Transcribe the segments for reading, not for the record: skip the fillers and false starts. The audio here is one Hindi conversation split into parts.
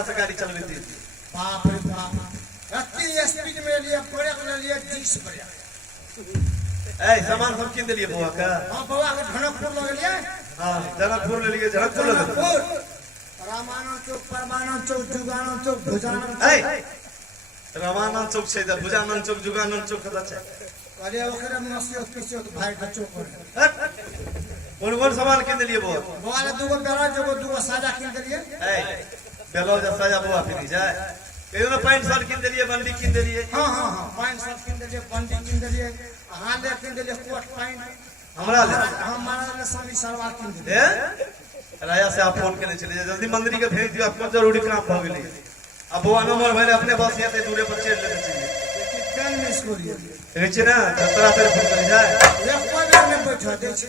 तरह से गाड़ी चल रही थी। बाप रे बाप, इतनी स्पीड में लिए ब्रेक ले लिए 20 ब्रेक। ए सामान सब किन दिए बुआ का? हां बुआ के धनकपुर लग लिए। हां जनकपुर ले लिए, जनकपुर ले लिए। रामानंद चौक, परमानंद चौक, जुगानंद चौक, भुजानंद ए रामानंद चौक से भुजानंद चौक, जुगानंद चौक कदा छे? अरे ओकरे में 80 भाई का चौक है। कौन सामान किन दिए बुआ? बुआ ले दूगो बेरा जगो दूगो साजा किन दिए। ए ब्लाउज साजा बुआ फिर जाए। केनो पैंट शर्ट किन दिए, बंडी किन दिए। हां हां हां पैंट शर्ट किन दिए, बंडी किन दिए, हाले किन दिए, कोट पैंट हमरा ले हमारा ले सभी सलवार किन दिए। राया से आप फोन के चले जाए, जल्दी मंदिर के भेज दियो, आपको जरूरी काम भ गेलै। अब बुआ नंबर भले अपने बस ये ते दूरे पर चल लेते चाहिए। कल मिस करिए कहै छै ना खतरा पे फोन कर जाए। एक पदर में बैठा दे छै,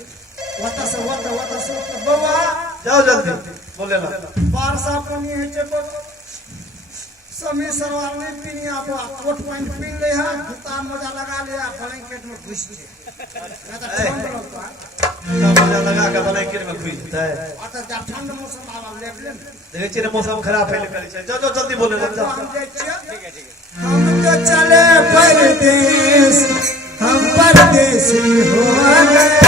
वता से बउआ जाओ जल्दी बोले ला। बारसा पानी है छै को समी सलवार नहीं पीनी, आप कोट पैंट पहन ले है, जूता मोजा लगा ले, ब्लैंकेट में घुस जे ना तो ठंड लगता है। मोजा लगा के ब्लैंकेट में घुस जाता है। और तो जब ठंड मौसम आवा ले ले देखै छै ना मौसम खराब है करे छै। जाओ जाओ जल्दी बोले ला। हम जे छियै, हम तो चले परदेश, हम परदेसी हो गए।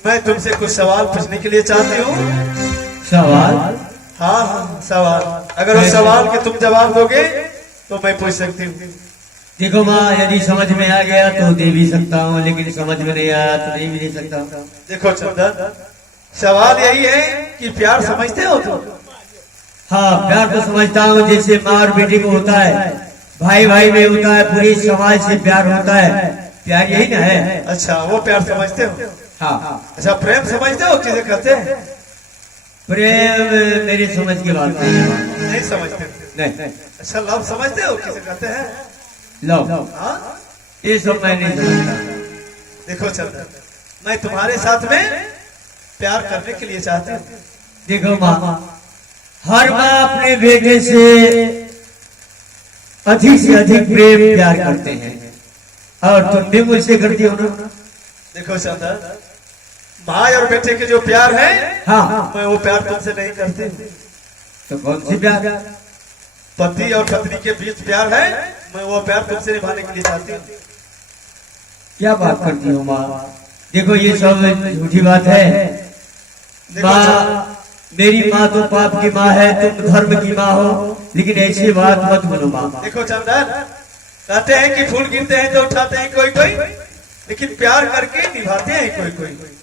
मैं तुमसे कुछ सवाल पूछने के लिए चाहती हूँ। सवाल? हाँ हाँ सवाल। अगर उस सवाल के तुम जवाब दोगे तो मैं पूछ सकती हूँ। देखो माँ, यदि समझ में आ गया तो दे भी सकता हूँ, लेकिन समझ में नहीं आया तो नहीं भी दे सकता हूँ। देखो चंदन, सवाल यही है कि प्यार समझते हो तुम? हाँ प्यार तो समझता हूँ, जैसे माँ और बेटी को होता है, भाई भाई में होता है, पूरी समाज से प्यार होता है, प्यार यही ना है। अच्छा वो प्यार समझते हो? हाँ। अच्छा प्रेम समझते हो किसे कहते हैं? प्रेम मेरी समझ की बात नहीं है। नहीं समझते? नहीं। अच्छा लव समझते हो किसे कहते हैं? लव? हाँ ये सब मैं नहीं समझता। देखो चंदन, मैं तुम्हारे साथ में प्यार करने के लिए चाहती हूँ। देखो माँ, हर माँ अपने बेटे से अधिक प्रेम प्यार करते हैं, और तुम भी मुझसे करती हो ना। देखो चंदन, भाई और बेटे के जो प्यार है, हाँ मैं वो प्यार तुमसे नहीं करती। तो कौन सी प्यार? पति और पत्नी के बीच प्यार है, मैं वो प्यार तुमसे निभाने के लिए चाहती हूँ। क्या बात करती हो माँ? देखो ये सब झूठी बात है माँ। मेरी माँ तो पाप की माँ है, तुम धर्म की माँ हो, लेकिन ऐसी बात मत बोलो माँ। देखो चंदन, कहते हैं कि फूल गिरते हैं तो उठाते हैं कोई कोई, लेकिन प्यार करके निभाते हैं कोई कोई।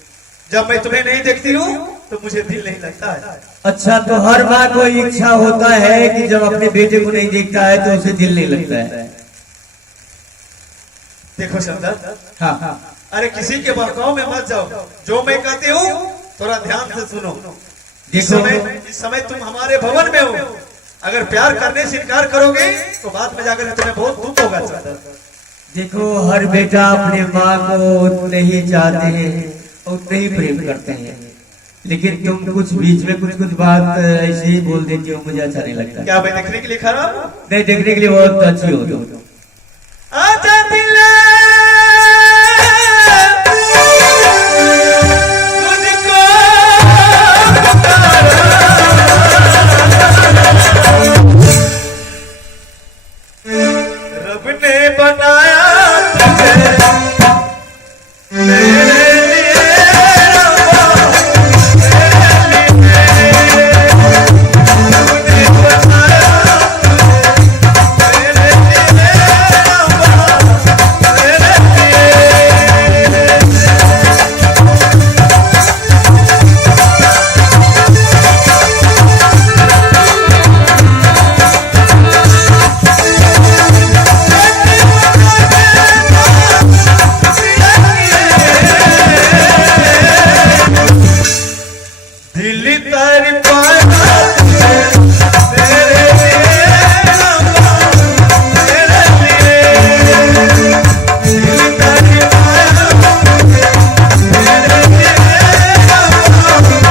जब मैं तुम्हें नहीं देखती हूँ तो मुझे दिल नहीं लगता है। अच्छा तो हर माँ को इच्छा होता है कि जब अपने बेटे को नहीं देखता है तो उसे दिल नहीं लगता है। देखो चंदन, हाँ। अरे किसी के बहकाव में मत जाओ, जो मैं कहती हूँ थोड़ा ध्यान से सुनो। इस समय तुम हमारे भवन में हो, अगर प्यार करने से इनकार करोगे तो बाद में जाकर तुम्हें बहुत दुख होगा चंदन। देखो हर बेटा अपने माँ को उतने ही चाहते हैं, उतने ही प्रेम करते हैं, लेकिन तुम कुछ बीच में कुछ बात ऐसे ही बोल देती हो, मुझे अच्छा नहीं लगता। क्या मैं देखने के लिए खराब? नहीं, देखने के लिए बहुत अच्छी हो तुम। आजा दिल कर पाया तेरे लिए रामा, तेरे लिए दिल कर पाया तेरे लिए रामा, तेरे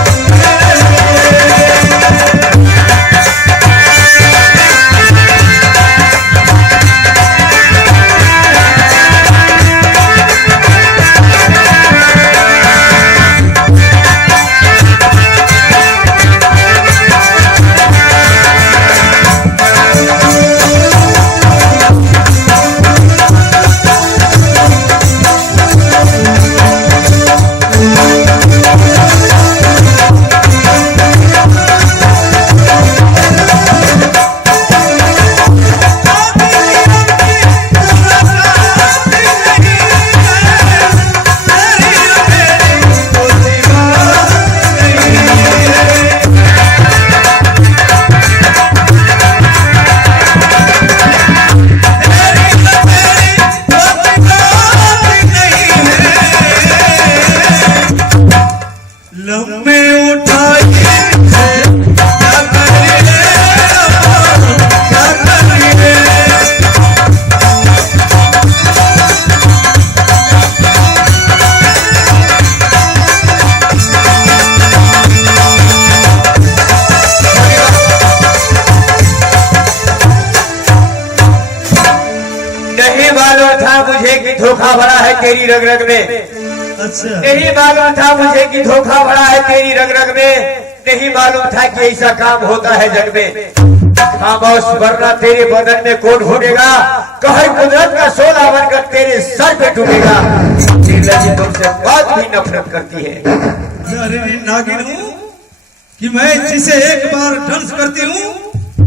लम्बे उठाइए क्या करिए रामा, क्या करिए। नहीं मालूम था मुझे कि धोखा भरा है तेरी रग रग में। अच्छा नहीं मालूम था मुझे कि धोखा भरा है तेरी रग रग में। नहीं मालूम था कि ऐसा काम होता है जग में। खामोश वरना तेरे बदन में कौन ढूंढेगा, कहर कुदरत का सोना बनकर तेरे सर पे टूटेगा। निर्लज तुमसे बात भी नफरत करती है। अरे नागिन हूँ कि मैं जिसे एक बार डांस करती हूँ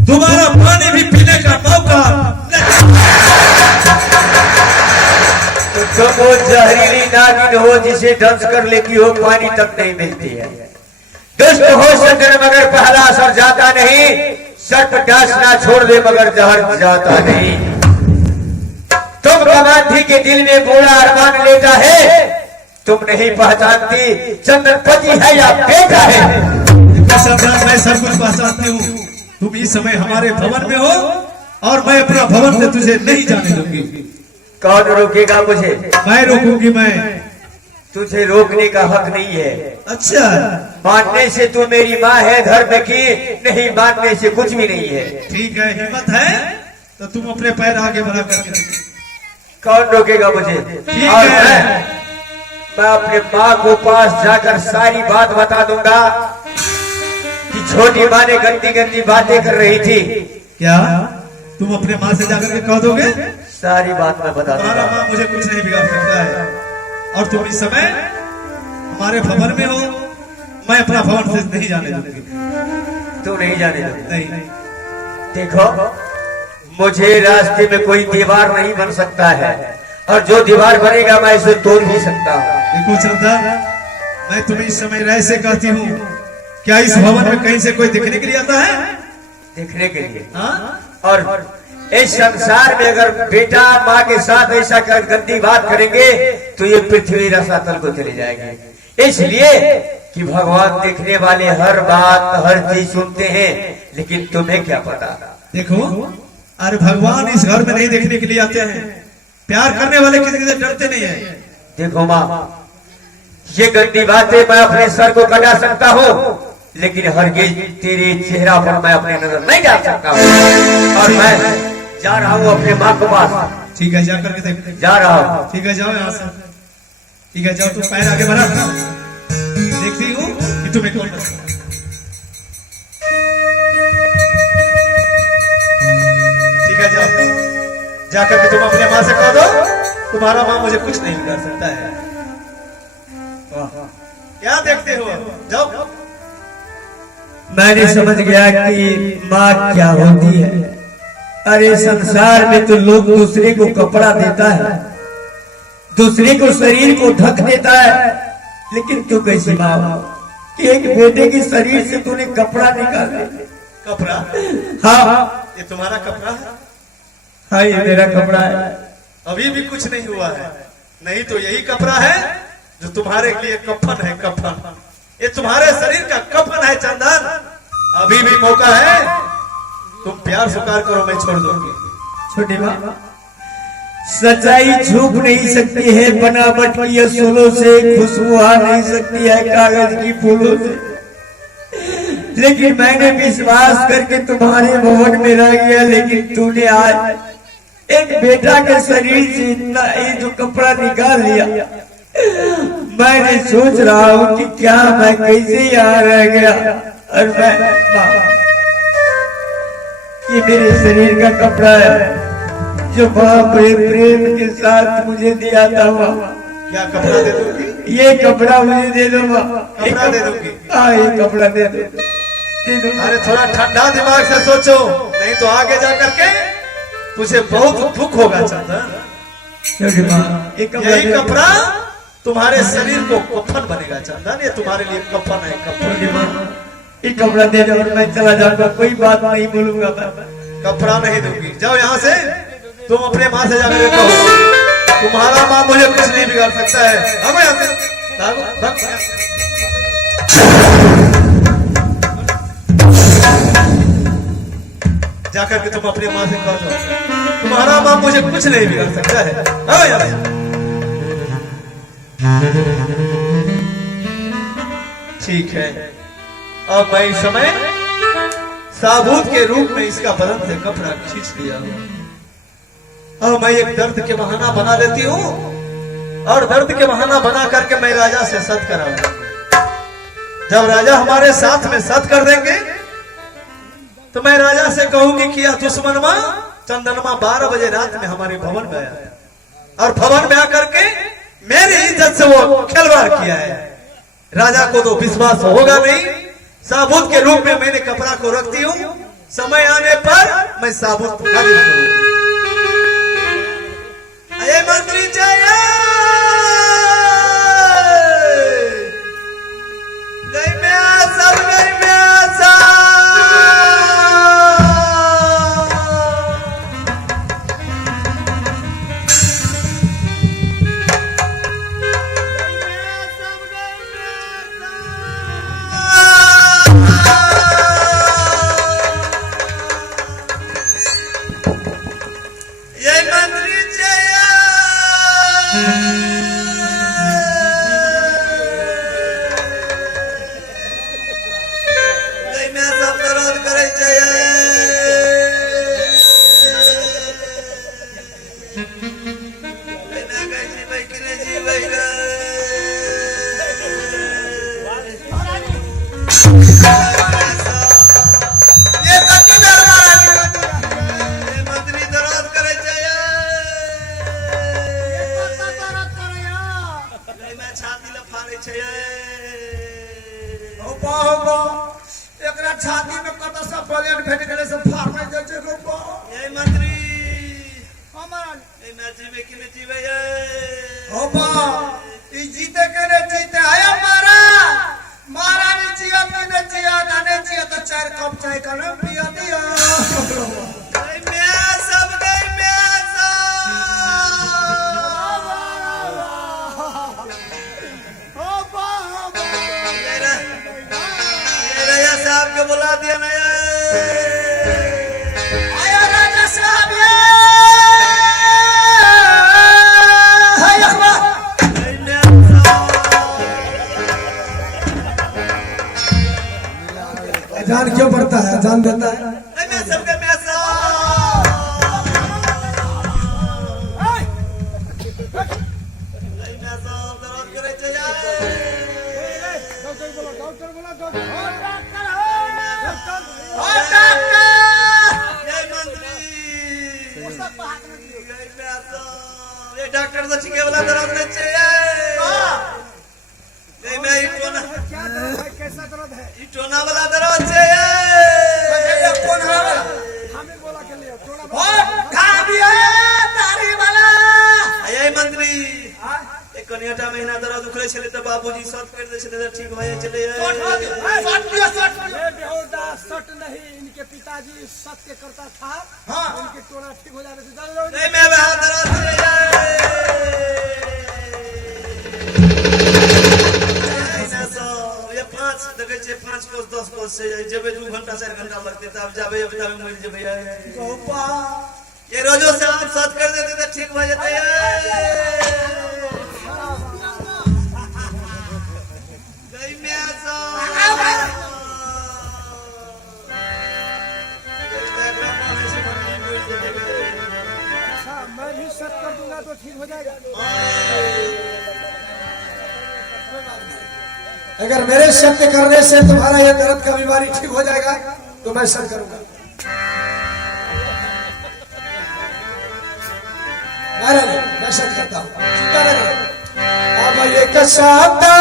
दोबारा पानी भी पीने का मौका तो तुम वो जहरीली नागिन हो जिसे डांस कर लेती हो पानी तक नहीं मिलती है। दुष्ट हो सज्जन मगर पहला असर जाता नहीं, सर्प डांसना छोड़ दे मगर जहर जाता नहीं। तुम कमांधी के दिल में बुरा अरमान लेता है, तुम नहीं पहचानती चंद्रपति है या बेटा है। मैं सब कुछ पहचानती हूँ। तुम इस समय हमारे भवन में हो और मैं अपना भवन से तुझे नहीं जाने दूंगी। कौन रोकेगा मुझे? मैं रोकूंगी। मैं तुझे रोकने का हक नहीं है। अच्छा मानने से तू मेरी माँ है धर्म की, नहीं मानने से कुछ भी नहीं है। ठीक है, हिम्मत है तो तुम अपने पैर आगे बढ़ा कर कौन रोकेगा मुझे? ठीक और है। मैं अपने माँ को पास जाकर सारी बात बता दूंगा कि छोटी माँ ने गंदी गंदी बातें कर रही थी। क्या तुम अपने माँ से जाकर के कह दोगे? सारी बात मैं बता तुम्हारा दूंगा। माँ मुझे कुछ नहीं बिगाड़ सकता है और तुम इस समय हमारे भवन में हो। मैं अपना भवन से नहीं जाने दूंगी। तू नहीं जाने दूंगा। नहीं। देखो, मुझे रास्ते में कोई दीवार नहीं बन सकता है और जो दीवार बनेगा मैं इसे तोड़ भी सकता हूँ। देखो चंदा, मैं तुम्हें इस समय रह से कहती हूँ, क्या इस भवन में कहीं से कोई दिखने के लिए आता है? देखने के लिए। हाँ? और इस संसार में अगर बेटा माँ के साथ ऐसा कर गंदी बात करेंगे तो ये पृथ्वी रसातल को चली जाएगी। इसलिए कि भगवान देखने वाले हर बात हर चीज सुनते हैं, लेकिन तुम्हें क्या पता। देखो, अरे भगवान इस घर में नहीं देखने के लिए आते हैं। प्यार करने वाले किसी से डरते नहीं है। देखो माँ, ये गंदी बातें मैं अपने सर को कटा सकता हूँ, लेकिन हरगिज तेरे चेहरा पर मैं अपनी नजर नहीं डाल सकता हूँ। और मैं जा रहा हूँ अपने माँ के पास। ठीक है, जाकर के देख। जा रहा हूँ। ठीक है, जाओ यहाँ से। ठीक है, जाओ। तुम पैर आगे बढ़ा। देखती हूँ कि तुम्हें कौन पसंद है। ठीक है, जाओ। जाकर के तुम अपने माँ से कह दो तुम्हारा माँ मुझे कुछ नहीं कर सकता है। क्या देखते हो? जाओ। मैंने समझ गया कि माँ क्या होती है। अरे संसार में तो लोग दूसरे को कपड़ा देता है, दूसरे को शरीर को ढक देता है, लेकिन तू कैसी माँ कि एक बेटे के शरीर से तूने कपड़ा निकाल दिया। कपड़ा? हाँ, ये तुम्हारा कपड़ा है? हाँ, ये मेरा कपड़ा है। अभी भी कुछ नहीं हुआ है। नहीं तो यही कपड़ा है जो तुम्हारे लिए कफन है। कफन ये तुम्हारे शरीर का कफन है चंदन। अभी भी मौका है, तुम प्यार स्वीकार करो, मैं छोड़ दूंगी। छोटे माँ, सच्चाई छुप नहीं सकती है, बनावट की असूलों से खुशबू आ नहीं सकती है कागज की फूलों से। लेकिन मैंने विश्वास करके तुम्हारे भवन में रह गया, लेकिन तूने आज एक बेटा के शरीर से इतना ये जो कपड़ा निकाल लिया। मैंने सोच रहा हूँ कि क्या मैं कैसे यहाँ रह गया, और मैं ये मेरे शरीर का कपड़ा है जो बाप रे प्रेम के साथ मुझे दिया था। क्या कपड़ा दे दूंगी? ये कपड़ा मुझे दे दो माँ। कपड़ा दे दूंगी? हाँ, ये कपड़ा दे दो, दे दो। अरे थोड़ा ठंडा दिमाग से सोचो, नहीं तो आगे जा करके तुझे बहुत दुख होगा चंदन। यही कपड़ा तुम्हारे शरीर को कफन बनेगा चंदन, ये तुम्हारे लिए कफन है, कफन। ये कपड़ा दे दो और मैं चला जाऊंगा, कोई बात नहीं बोलूंगा मैं। कपड़ा नहीं दूंगी, जाओ यहाँ से। तुम अपने माँ से जाकर कहो, तुम्हारा माँ मुझे कुछ नहीं बिगाड़ सकता है। अब यहाँ से भागो, भागो। जाकर के तुम अपने माँ से कह दो, तुम्हारा माँ मुझे कुछ नहीं बिगाड़ सकता है। अब यहाँ से। ठीक है, अब मैं इस समय साबूत के रूप में इसका बदन से कपड़ा खींच लिया। अब मैं एक दर्द के बहाना बना लेती हूँ, और दर्द के बहाना बना करके मैं राजा से सत कराऊंगा। जब राजा हमारे साथ में सत कर देंगे तो मैं राजा से कहूंगी कि यह दुश्मनमा चंदनमा 12 बजे रात में हमारे भवन में आया, और भवन में आकर के मेरी इज्जत से वो खिलवाड़ किया है। राजा को तो विश्वास होगा नहीं। साबुत के रूप में मैंने कपड़ा को रखती हूँ, समय आने पर मैं साबुत खारिज करूंगी। अये मंत्री जय, गई में आ सब, गई में आ सब। छाती में कत सब प्लेट भेट गए सब फाड़ दे छे गो। ये मंत्री हमारा ए ना जीवे कि न जीवे ये ओ बा ई जीते के ने जीते है हमारा महारानी जिया कि न जिया नाने जिया तो 4 कप चाय कलम पिया दिया। गई मैं सब, गई मैं सब। ओ बा राजा साहब को बुला दिया ना। आया राजा साहब ये हाय अखबार जान क्यों पड़ता है, जान देता है। मैं सब के मैं सब दर्द करे चला। डॉक्टर बोला डॉक्टर ये डॉक्टर तो ठीक है वाला दर्द नहीं चाहिए। नहीं मैं इटोना, क्या दर्द है, कैसा दर्द है? इटोना वाला दर्द चाहिए। कौन है वाला? हमें बोला के लिए टोना वाला खा दिया तारी वाला। आये मंत्री एक कनियाटा महीना दर्द उखरे छले त बाबूजी शॉट कर दे छले त ठीक भए चले। शॉट ये बेहुदा सट नहीं, इनके पिताजी सत्य करता था। हाँ उनके टोना ठीक हो जाने से जाओ। नहीं मैं वहां दर्द ये नीचे 5 कोस 10 कोस से जेबे 2 घंटा 4 घंटा लगते तब जाबे अब मर जेबे गोपा ये रोजो से आप साथ कर देते तो ठीक हो जाते गई में आसा अच्छा मैं भी सेट कर दूंगा तो ठीक हो जाएगा। अगर मेरे सत्य करने से तुम्हारा ये दर्द का बीमारी ठीक हो जाएगा तो मैं सर करूंगा। मैं सर करता हूँ, चिंता न करो। अब ये कसाता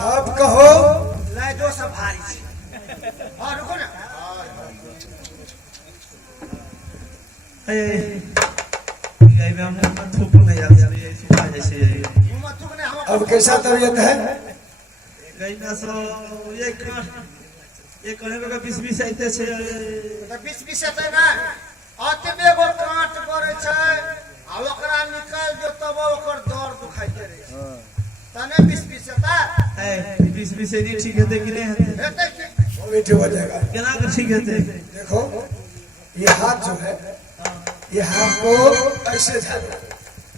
अब कहो लाए दो सब भारी से। और रुको ना गई में हमने थूक नहीं जाते अभी सुखा जैसे घूमा थूक ने हम अब कैसा तबीयत है? गई ना सो ये कहने का 20 आते छे 20 आते ना आते में एगो काट करे छै आ ओकरा निकाल दो तब ओकर दर्द दुखाइते रहे तने 20 आता है 20 से नहीं ठीक है कि नहीं है हेते कि वो भी ठीक हो जाएगा। केना कर ठीक है देखो ये हाथ जो है ये हाथ को ऐसे झाड़ो,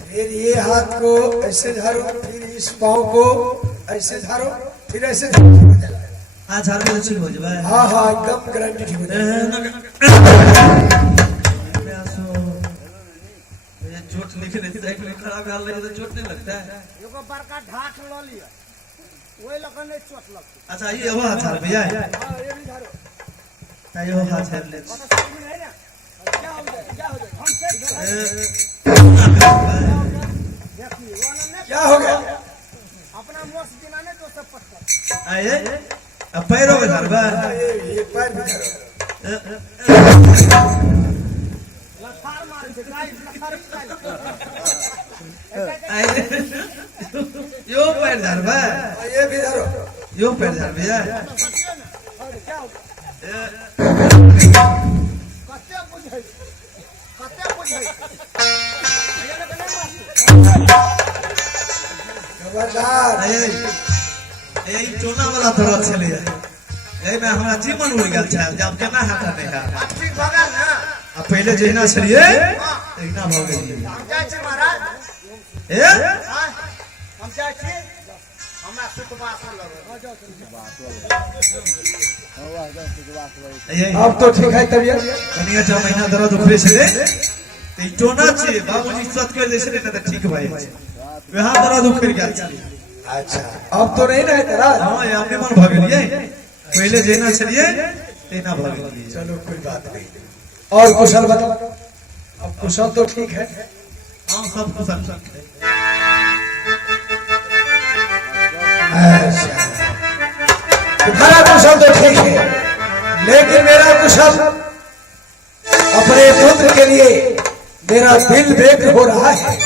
फिर ये हाथ को ऐसे झाड़ो, फिर इस पाँव को ऐसे झाड़ो, फिर ऐसे झाड़ो, ठीक हो जाएगा। आज झाड़ के ठीक हो जाए हाँ हाँ एकदम गारंटी ठीक हो जाएगा। चोट लिखने से खराब हाल लगे तो चोट नहीं लगता है। एगो बड़का ढाक ल लिया ओए लगन नहीं चोट लगती। अच्छा ये हो हाथ झाड़ भैया हां ये भी झाड़ो ये हो हाथ झाड़ ले पता समझ में है ना क्या हो जाए हम से देखिए वो ना क्या हो गया? अपना मोस दिनाने तो सब पटका आए अब पैरों में झाड़ बा ये पैर भी झाड़ो। लखार मार दे गाइस लखार निकाल आए यो पैर झाड़ बा ये भी झाड़ो। यो पैर झाड़ भैया और क्या हो कते बुझै ये लगे नहीं खबरदार। यही टोना वाला थोड़ा चले जाए यही में हमारा जीवन उड़ गया जब केना हटा नहीं है ठीक भगा ना अब पहले जहिना छलिए तहिना भऽ गेलिए हम जाइ छी महाराज ए हाँ, हम जाइ छी हमरा सुखवास लगे अब तो ठीक है तबियत कनिया 6 महीना दर्द उखरे छले ते टोना छे बाबूजी सत कर दे छले न त ठीक भए वहां दर्द उखड़ गेल छले अच्छा अब तो नहीं रहे तेरा हां ये हमने मन भ गेलिए पहले जहिना छलिए तहिना भ गेलिए चलो कोई बात नहीं और कुशल बता अब कुशल तो ठीक है हां सब कुशल है अच्छा तुम्हारा कुशल तो ठीक है लेकिन मेरा कुशल अपने पुत्र के लिए मेरा दिल बेक हो रहा है